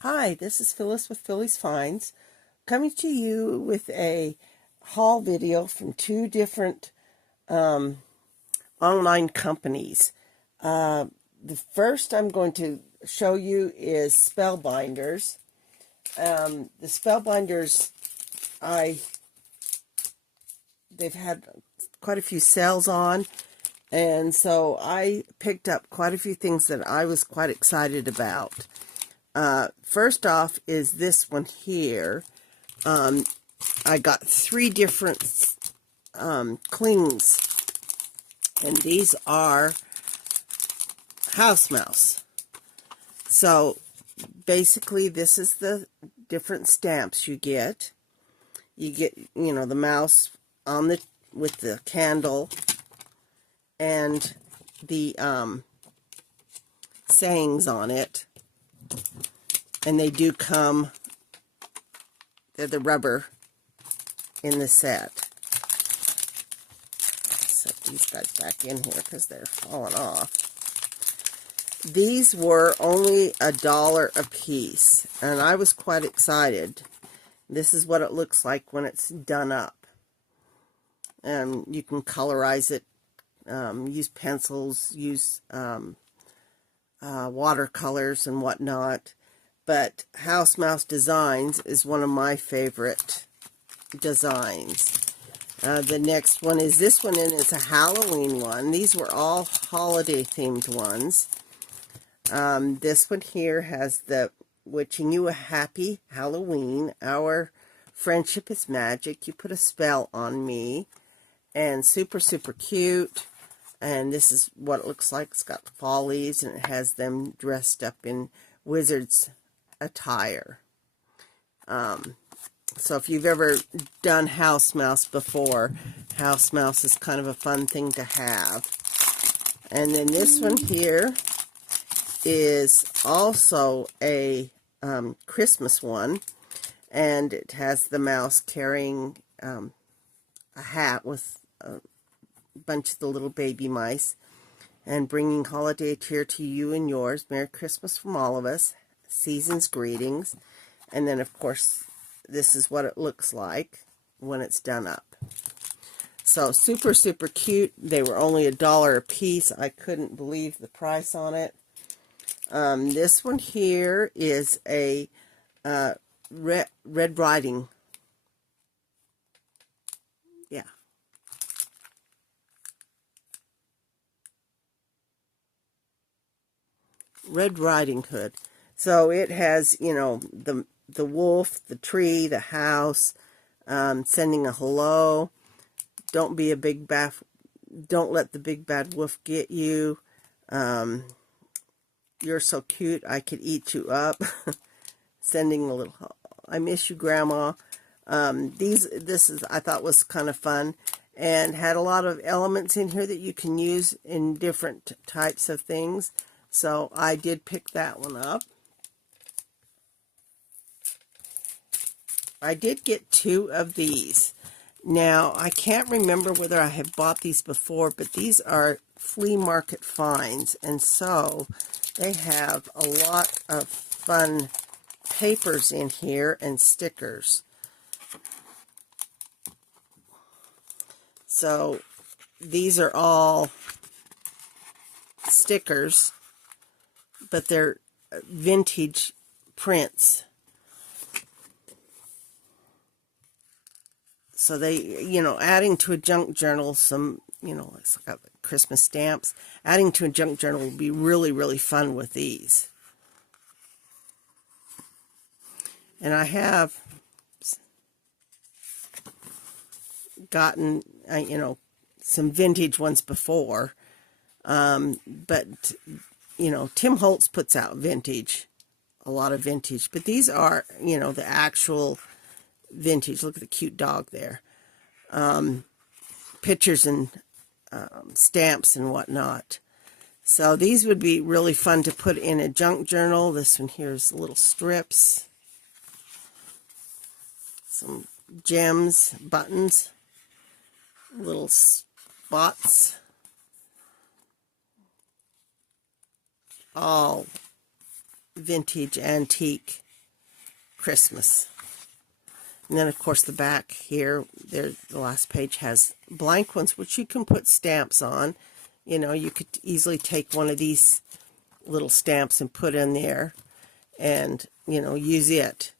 Hi, this is Phyllis with Phyllis Finds, coming to you with a haul video from two different online companies. The first I'm going to show you is Spellbinders. The Spellbinders, they've had quite a few sales on, and so I picked up quite a few things that I was quite excited about. First off is this one here. I got three different clings, and these are house mouse. So basically this is the different stamps you get. You get, the mouse on the with the candle and the sayings on it. And they do come, they're the rubber in the set. Set these guys back in here because they're falling off. These were only $1 a piece, and I was quite excited. This is what it looks like when it's done up. And you can colorize it, use pencils, use watercolors and whatnot. But House Mouse Designs is one of my favorite designs. The next one is this one, and it's a Halloween one. These were all holiday themed ones. This one here has the wishing you a happy Halloween. Our friendship is magic. You put a spell on me. And super, super cute. And this is what it looks like. It's got fall leaves, and it has them dressed up in wizards attire. So if you've ever done house mouse before, house mouse is kind of a fun thing to have. And then this one here is also a Christmas one, and it has the mouse carrying a hat with a bunch of the little baby mice, and bringing holiday cheer to you and yours. Merry Christmas from all of us. Season's greetings. And then, of course, this is what it looks like when it's done up. So super, super cute. They were only $1 a piece. I couldn't believe the price on it. This one here is a Red Riding. Yeah. Red Riding Hood. So it has, the wolf, the tree, the house, sending a hello. Don't be a big bad. Don't let the big bad wolf get you. You're so cute, I could eat you up. Sending a little, I miss you, Grandma. This is, I thought, was kind of fun, and had a lot of elements in here that you can use in different types of things. So I did pick that one up. I did get two of these. Now, I can't remember whether I have bought these before, but these are flea market finds, and so they have a lot of fun papers in here and stickers. So these are all stickers, but they're vintage prints. So they, adding to a junk journal some, it's got Christmas stamps. Adding to a junk journal would be really, really fun with these. And I have gotten, some vintage ones before. But, Tim Holtz puts out vintage, a lot of vintage. But these are, the actual vintage. Look at the cute dog there. Pictures and stamps and whatnot. So these would be really fun to put in a junk journal. This one here is little strips. Some gems, buttons, little spots. All vintage, antique Christmas. And then, of course, the back here, there, the last page has blank ones, which you can put stamps on. You know, you could easily take one of these little stamps and put in there and, you know, use it.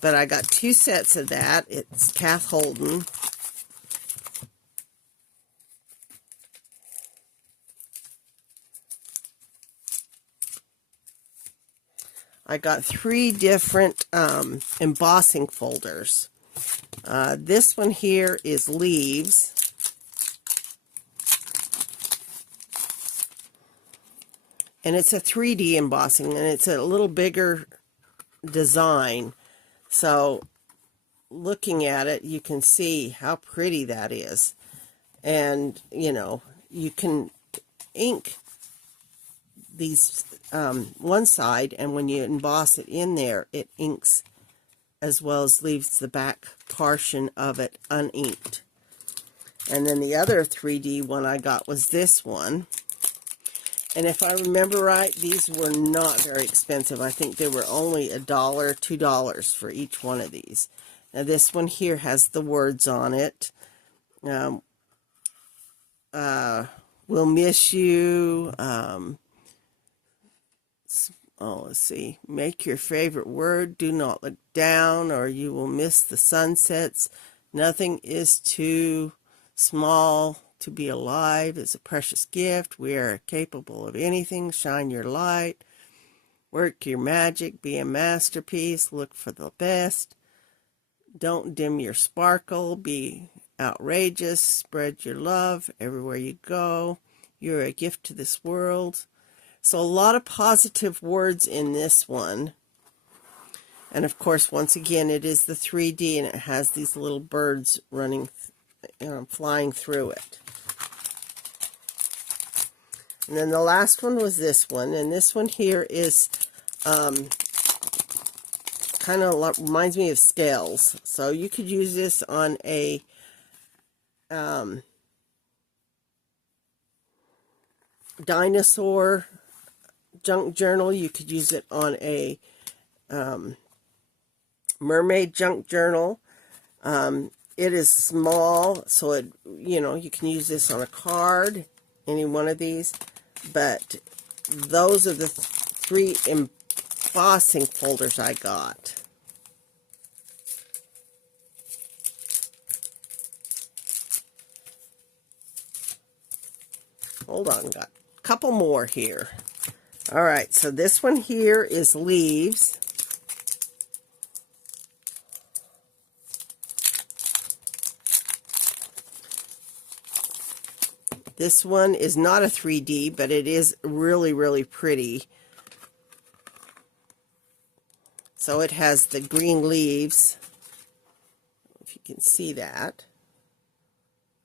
But I got 2 sets of that. It's Kath Holden. I got 3 different embossing folders. This one here is Leaves. And it's a 3D embossing, and it's a little bigger design. So, looking at it, you can see how pretty that is. And, you know, you can ink these one side, and when you emboss it in there, it inks as well as leaves the back portion of it uninked. And then the other 3D one I got was this one. And if I remember right, these were not very expensive. I think they were only $1, $2 for each one of these. Now this one here has the words on it. We'll miss you. Let's see. Make your favorite word. Do not look down, or you will miss the sunsets. Nothing is too small to be alive. It's a precious gift. We are capable of anything. Shine your light. Work your magic. Be a masterpiece. Look for the best. Don't dim your sparkle. Be outrageous. Spread your love everywhere you go. You're a gift to this world. So a lot of positive words in this one. And of course, once again, it is the 3D, and it has these little birds running, flying through it. And then the last one was this one, and this one here is kind of reminds me of scales. So you could use this on a dinosaur junk journal. You could use it on a mermaid junk journal. It is small, so it, you know, you can use this on a card, any one of these. But those are the 3 embossing folders I got. Hold on, got a couple more here. All right, so this one here is Leaves. This one is not a 3D, but it is really, really pretty. So it has the green leaves, if you can see that.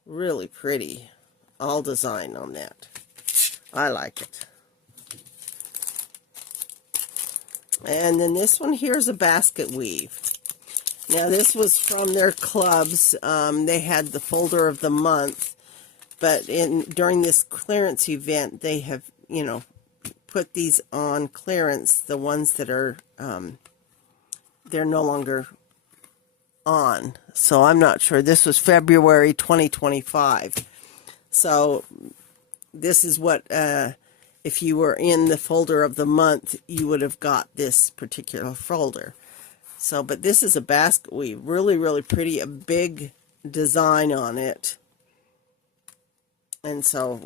Really pretty. All design on that. I like it. And then this one here is a basket weave. Now this was from their clubs. They had the folder of the month, but during this clearance event, they have, you know, put these on clearance, the ones that are, they're no longer on. So I'm not sure. This was February 2025. So this is what, if you were in the folder of the month, you would have got this particular folder. So, but this is a basket weave. Really, really pretty. A big design on it. And so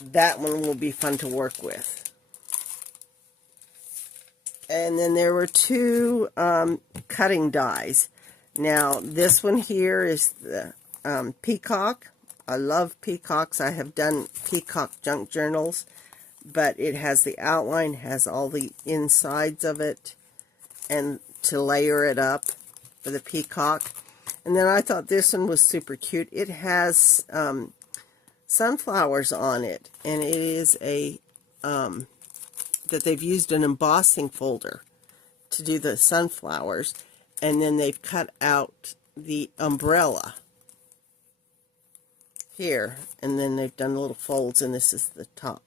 that one will be fun to work with. And then there were 2 cutting dies. Now, this one here is the peacock. I love peacocks. I have done peacock junk journals, but it has the outline, has all the insides of it, and to layer it up for the peacock. And then I thought this one was super cute. It has sunflowers on it, and it is a that they've used an embossing folder to do the sunflowers, and then they've cut out the umbrella here, and then they've done little folds, and this is the top.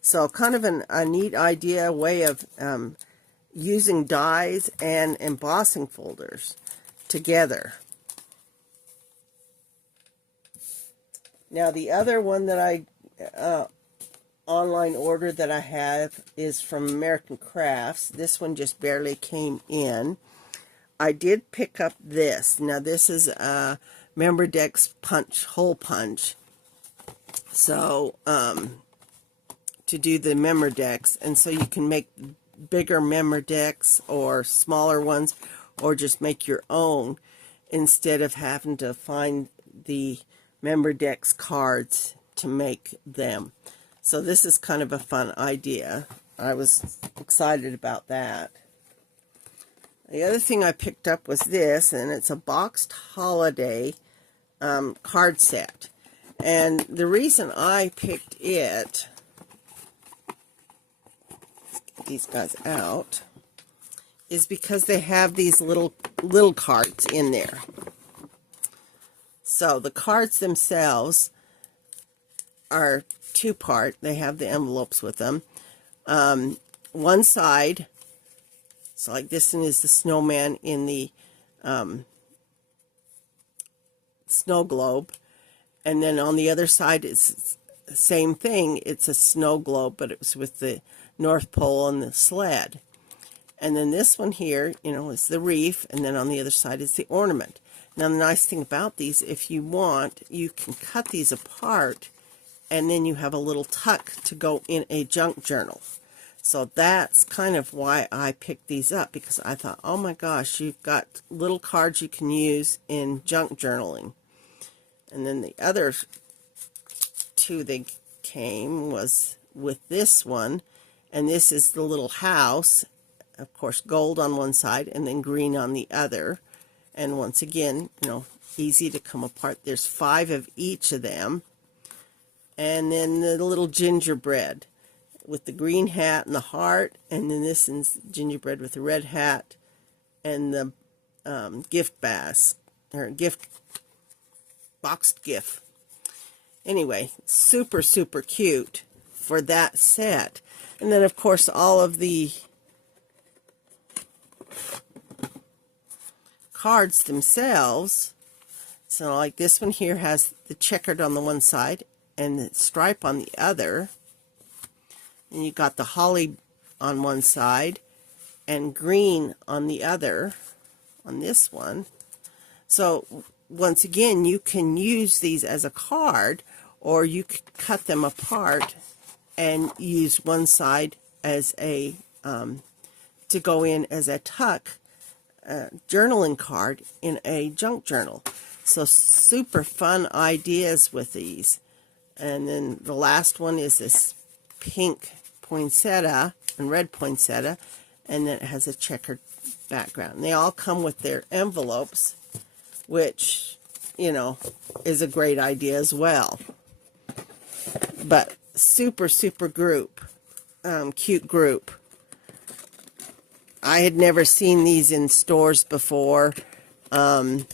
So kind of a neat idea, way of using dies and embossing folders together. Now the other one that I online order that I have is from American Crafts. This one just barely came in. I did pick up this. Now this is a Member Decks punch, hole punch. So to do the member decks, and so you can make bigger member decks or smaller ones, or just make your own instead of having to find the member decks cards to make them. So this is kind of a fun idea. I was excited about that. The other thing I picked up was this, and it's a boxed holiday card set. And the reason I picked it, let's get these guys out, is because they have these little cards in there. So the cards themselves are two-part. They have the envelopes with them. One side, so like this one is the snowman in the snow globe. And then on the other side, it's the same thing. It's a snow globe, but it was with the North Pole and the sled. And then this one here, you know, is the reef. And then on the other side is the ornament. Now, the nice thing about these, if you want, you can cut these apart, and then you have a little tuck to go in a junk journal. So that's kind of why I picked these up, because I thought, oh my gosh, you've got little cards you can use in junk journaling. And then the other two they came was with this one, and this is the little house, of course, gold on one side and then green on the other. And once again, you know, easy to come apart. There's 5 of each of them. And then the little gingerbread with the green hat and the heart. And then this is gingerbread with the red hat and the gift basket, or gift, boxed gift. Anyway, super, super cute for that set. And then, of course, all of the cards themselves. So like this one here has the checkered on the one side and the stripe on the other, and you got the holly on one side and green on the other on this one. So once again, you can use these as a card, or you could cut them apart and use one side as a to go in as a tuck journaling card in a junk journal. So super fun ideas with these. And then the last one is this pink poinsettia and red poinsettia, and then it has a checkered background. And they all come with their envelopes, which, you know, is a great idea as well. But super, super group, cute group. I had never seen these in stores before. I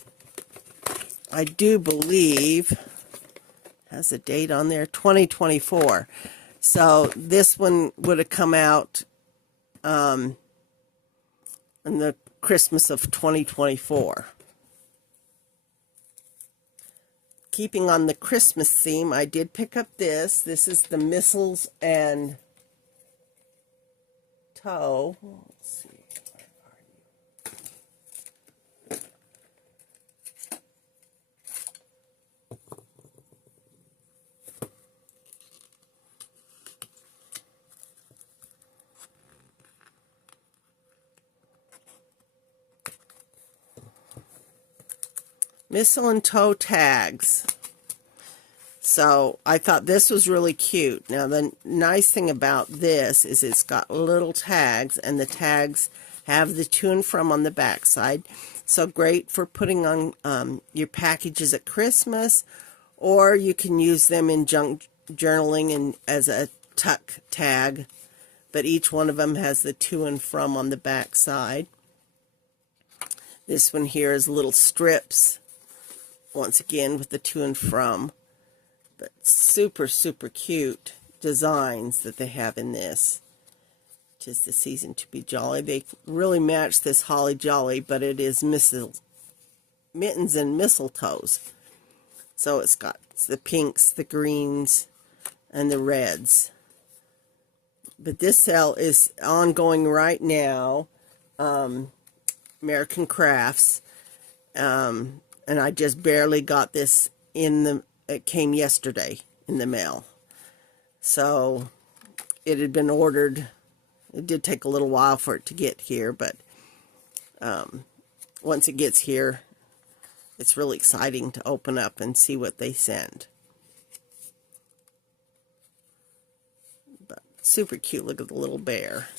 do believe, has a date on there, 2024. So this one would have come out in the Christmas of 2024. Keeping on the Christmas theme, I did pick up this. This is the Missles and Toe. Let's see. Missile and toe tags. So I thought this was really cute. Now the nice thing about this is it's got little tags, and the tags have the to and from on the back side. So great for putting on your packages at Christmas, or you can use them in junk journaling and as a tuck tag. But each one of them has the to and from on the back side. This one here is little strips, once again with the to and from. But super, super cute designs that they have in this 'Tis the season to be jolly. They really match this holly jolly, but it is mittens and mistletoes. So it's got the pinks, the greens, and the reds. But this sale is ongoing right now. American Crafts. And I just barely got this it came yesterday in the mail. So it had been ordered. It did take a little while for it to get here, but once it gets here, it's really exciting to open up and see what they send. But super cute. Look at the little bear.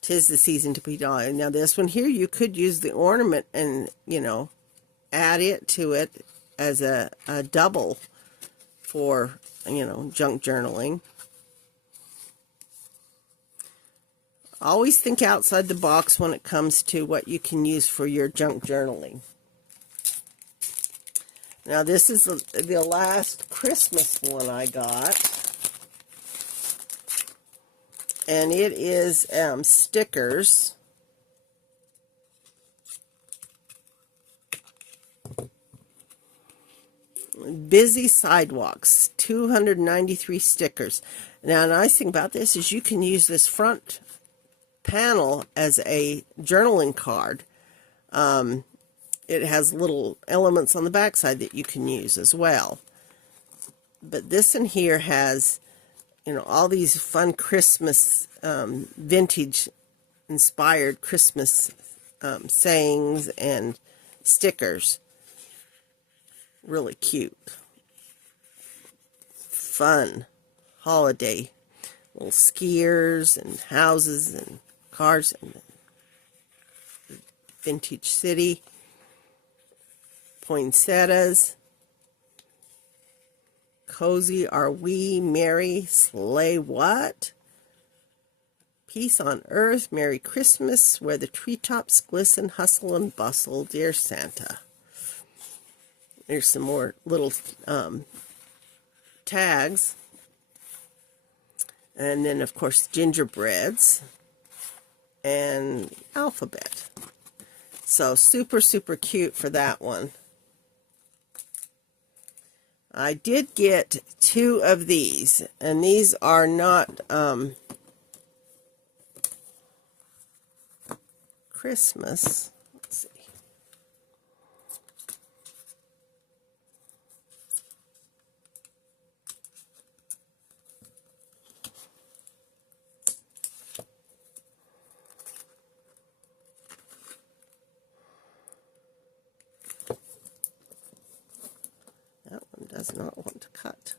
'Tis the season to be jolly. Now this one here, you could use the ornament and, you know, add it to it as a double for, you know, junk journaling. Always think outside the box when it comes to what you can use for your junk journaling. Now this is the last Christmas one I got. And it is stickers. Busy Sidewalks, 293 stickers. Now, the nice thing about this is you can use this front panel as a journaling card. It has little elements on the back side that you can use as well. But this in here has, you know, all these fun Christmas, vintage inspired Christmas sayings and stickers. Really cute. Fun holiday. Little skiers and houses and cars and vintage city. Poinsettias. Cozy are we, merry, sleigh what? Peace on earth, Merry Christmas, where the treetops glisten, hustle and bustle, dear Santa. There's some more little tags. And then, of course, gingerbreads and alphabet. So, super, super cute for that one. I did get 2 of these, and these are not Christmas. Let's see. That one does not want to cut.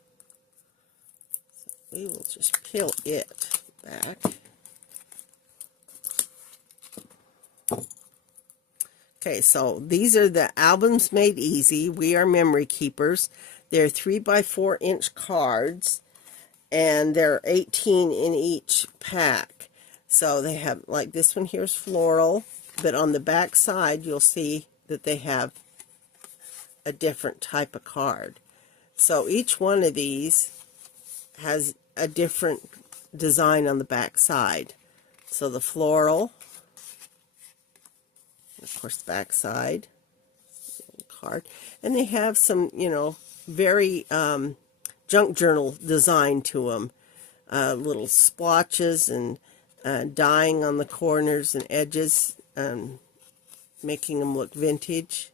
So we will just peel it back. Okay, so these are the Albums Made Easy. We Are Memory Keepers. They're 3x4-inch cards, and they're 18 in each pack. So they have, like this one here is floral, but on the back side you'll see that they have a different type of card. So each one of these has a different design on the back side. So the floral, of course, the back side card, and they have some, you know, very junk journal design to them. Little splotches and dyeing on the corners and edges, making them look vintage.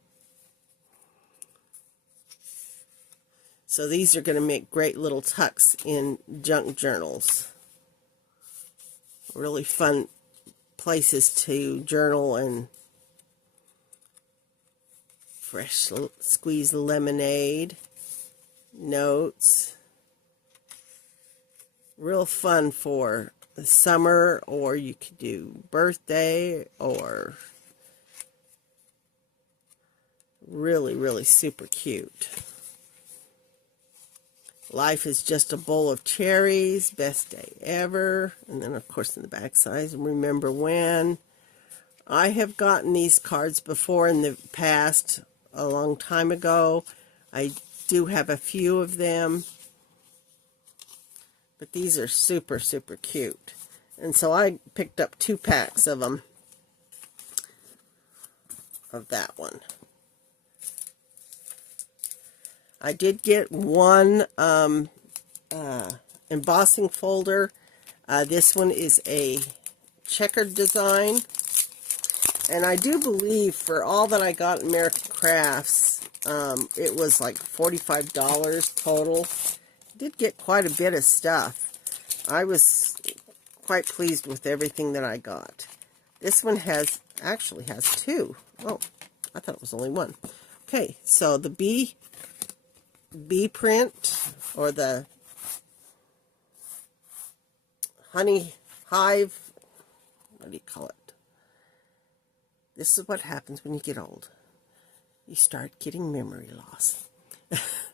So these are going to make great little tucks in junk journals. Really fun places to journal and fresh squeezed lemonade, notes. Real fun for the summer, or you could do birthday, or really, really super cute. Life is just a bowl of cherries, best day ever. And then, of course, in the back side, remember when. I have gotten these cards before in the past, a long time ago. I do have a few of them, but these are super, super cute. And so I picked up 2 packs of them, of that one. I did get one embossing folder. This one is a checkered design. And I do believe for all that I got at American Crafts, it was like $45 total. Did get quite a bit of stuff. I was quite pleased with everything that I got. This one actually has 2. Oh, I thought it was only 1. Okay, so the bee print, or the honey hive, what do you call it? This is what happens when you get old. You start getting memory loss.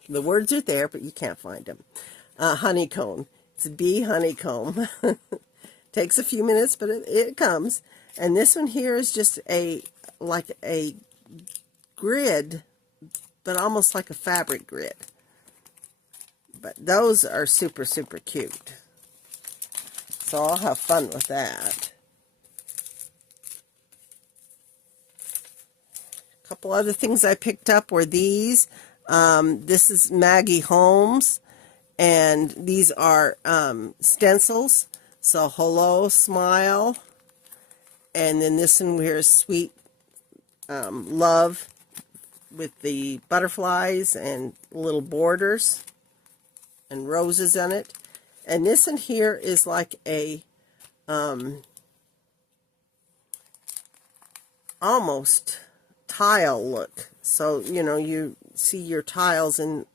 The words are there, but you can't find them. Honeycomb. It's a bee honeycomb. Takes a few minutes, but it comes. And this one here is just like a grid, but almost like a fabric grid. But those are super, super cute. So I'll have fun with that. A couple other things I picked up were these. This is Maggie Holmes, and these are stencils. So hello, smile, and then this one here is sweet love with the butterflies and little borders and roses in it. And this one here is like a almost tile look. So, you know, you see your tiles in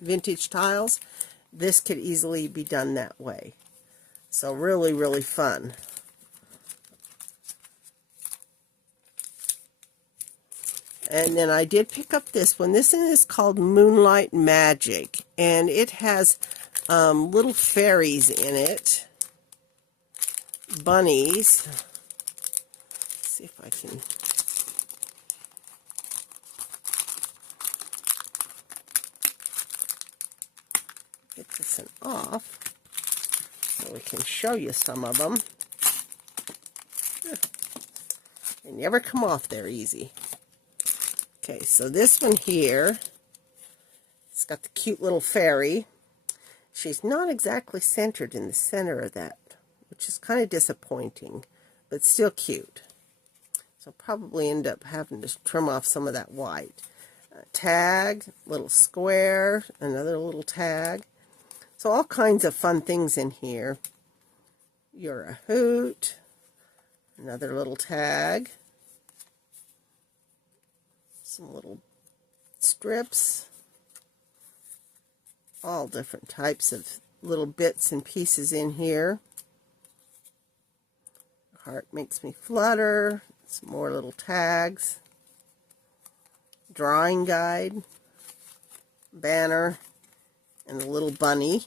vintage tiles. This could easily be done that way. So really, really fun. And then I did pick up this one. This one is called Moonlight Magic. And it has little fairies in it. Bunnies. Let's see if I can... get this one off so we can show you some of them. They never come off there easy. Okay, so this one here, it's got the cute little fairy. She's not exactly centered in the center of that, which is kind of disappointing, but still cute. So I'll probably end up having to trim off some of that white. Tag, little square, another little tag. So all kinds of fun things in here. You're a hoot. Another little tag. Some little strips. All different types of little bits and pieces in here. Heart makes me flutter. Some more little tags. Drawing guide. Banner. And a little bunny.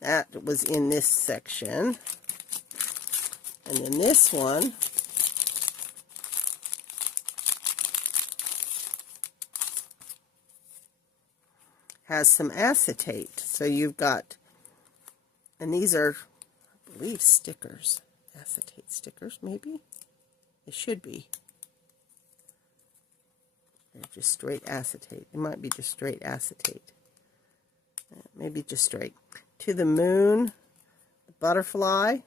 That was in this section. And then this one has some acetate. So you've got, and these are, I believe, stickers. Acetate stickers, maybe? It should be. They're just straight acetate. It might be just straight acetate. Maybe just straight. To the moon, the butterfly,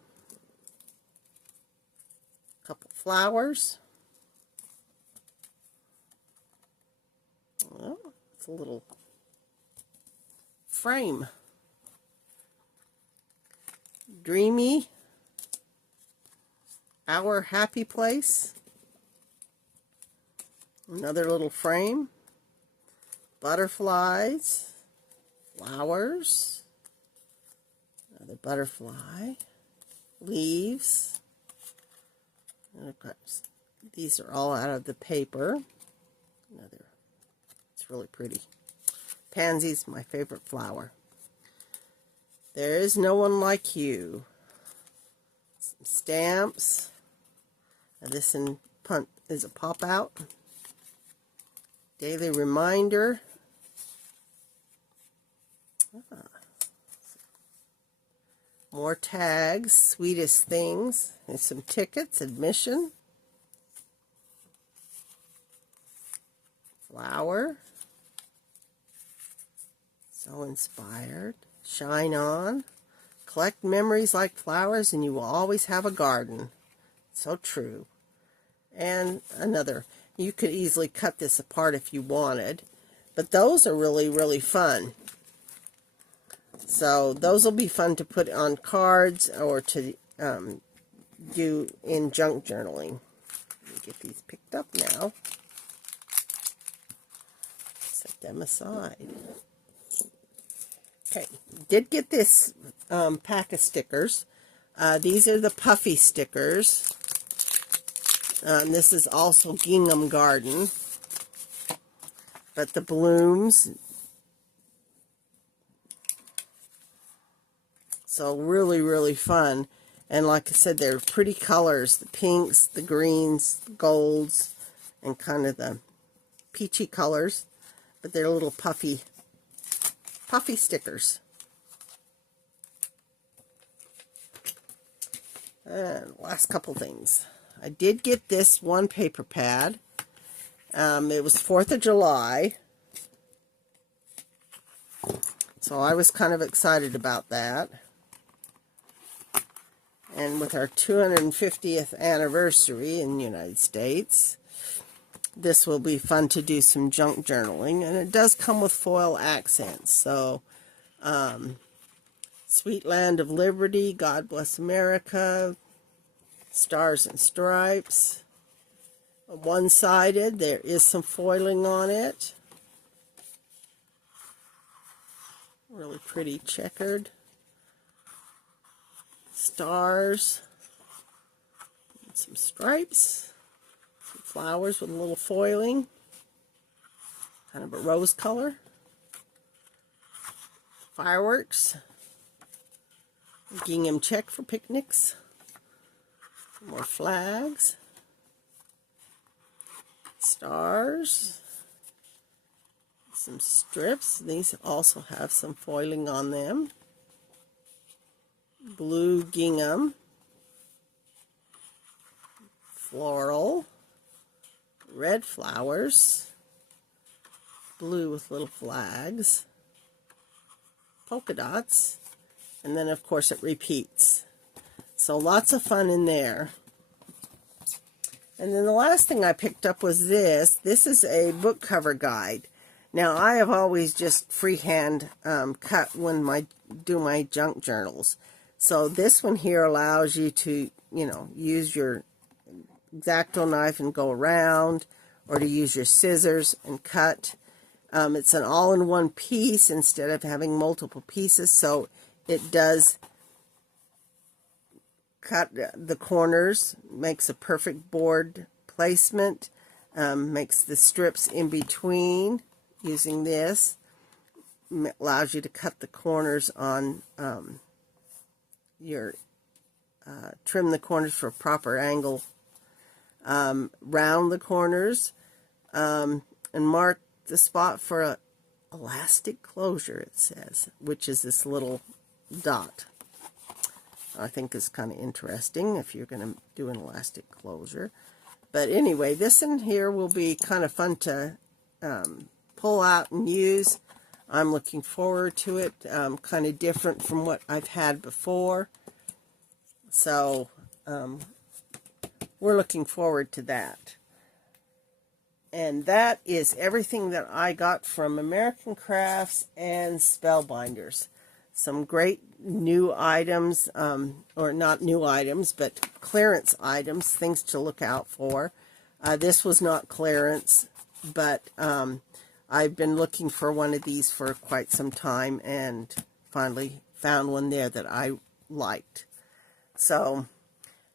a couple flowers. Well, it's a little frame. Dreamy, our happy place. Another little frame. Butterflies. Flowers, another butterfly, leaves, and of course, these are all out of the paper. Another, it's really pretty. Pansy's my favorite flower. There is no one like you. Some stamps. Now this in punt is a pop out. Daily reminder. More tags, sweetest things, and some tickets, admission, flower, so inspired, shine on, collect memories like flowers and you will always have a garden. So true. And another, you could easily cut this apart if you wanted, but those are really, really fun. So those will be fun to put on cards or to do in junk journaling. Let me get these picked up now. Set them aside. Okay, did get this pack of stickers. These are the puffy stickers. This is also Gingham Garden. But the blooms, so really, really fun. And like I said, they're pretty colors. The pinks, the greens, the golds, and kind of the peachy colors. But they're little puffy stickers. And last couple things. I did get this one paper pad. It was 4th of July. So I was kind of excited about that. And with our 250th anniversary in the United States, this will be fun to do some junk journaling. And it does come with foil accents. So, Sweet Land of Liberty, God Bless America, Stars and Stripes. One-sided, there is some foiling on it. Really pretty checkered. Stars. And some stripes. Some flowers with a little foiling. Kind of a rose color. Fireworks. Gingham check for picnics. More flags. Stars. Some strips. These also have some foiling on them. Blue gingham. Floral. Red flowers. Blue with little flags. Polka dots. And then of course it repeats. So lots of fun in there. And then the last thing I picked up was this. This is a book cover guide. Now, I have always just freehand cut when I do my junk journals. So this one here allows you to, use your X-Acto knife and go around, or to use your scissors and cut. It's an all-in-one piece instead of having multiple pieces, so it does cut the corners, makes a perfect board placement, makes the strips in between using this, allows you to cut the corners on trim the corners for a proper angle, round the corners, and mark the spot for a elastic closure, it says, which is this little dot. I think is kind of interesting if you're going to do an elastic closure. But anyway, this in here will be kind of fun to pull out and use. I'm looking forward to it. Kind of different from what I've had before. So we're looking forward to that. And that is everything that I got from American Crafts and Spellbinders. Some great new items, or not new items, but clearance items, things to look out for. This was not clearance, but I've been looking for one of these for quite some time and finally found one there that I liked. So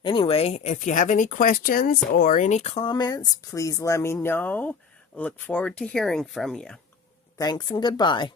anyway, if you have any questions or any comments, please let me know. I look forward to hearing from you. Thanks and goodbye.